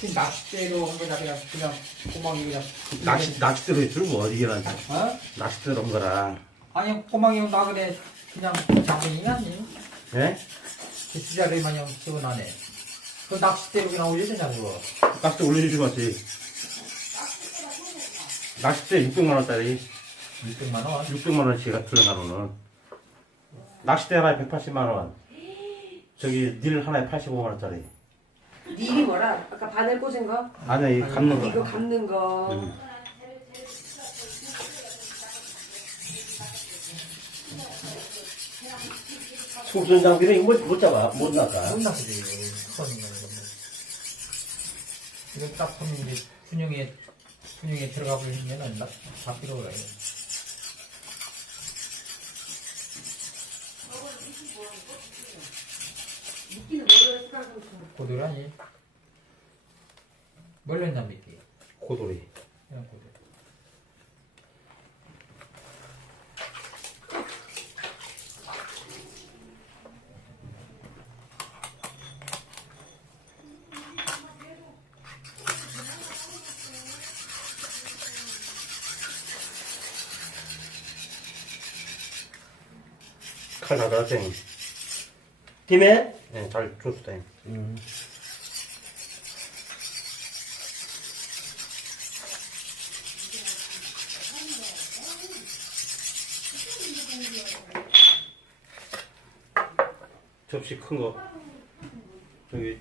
그 낚싯대로 한 거다 그냥 그냥 꼬망이 그냥 낚시, 낚싯대로 들고 어디게나 어? 낚싯대로 온 거라. 아니 꼬망이 나 그래 그냥 잡으니 아니 예? 그 지자리 마냥 집어나네 그 낚싯대로 그냥 올려주냐 그거 낚싯대 올려주지 마지. 낚싯대 600만 원짜리. 600만 원 600만 원씩 들어가로는. 낚싯대 하나에 180만 원. 저기, 닐 하나에 85만 원짜리. 닐이 뭐라? 아까 바늘 꽂은 거? 안에 이 감는 이거 거. 감는 거. 음. 송전 장비는 이거 못, 못 잡아, 못 나가. 못 낚시지 손이 이거 딱 보면 이제 분영에 분영에 들어가 버리면은 그래 미끼는 뭐로 했을까? 고도라니 뭘 했냐 미끼 고돌이. 그냥 고도 칼 나가, 땡. 김에? 예, 잘 줬어, 땡. 음. 접시 큰 거. 저기,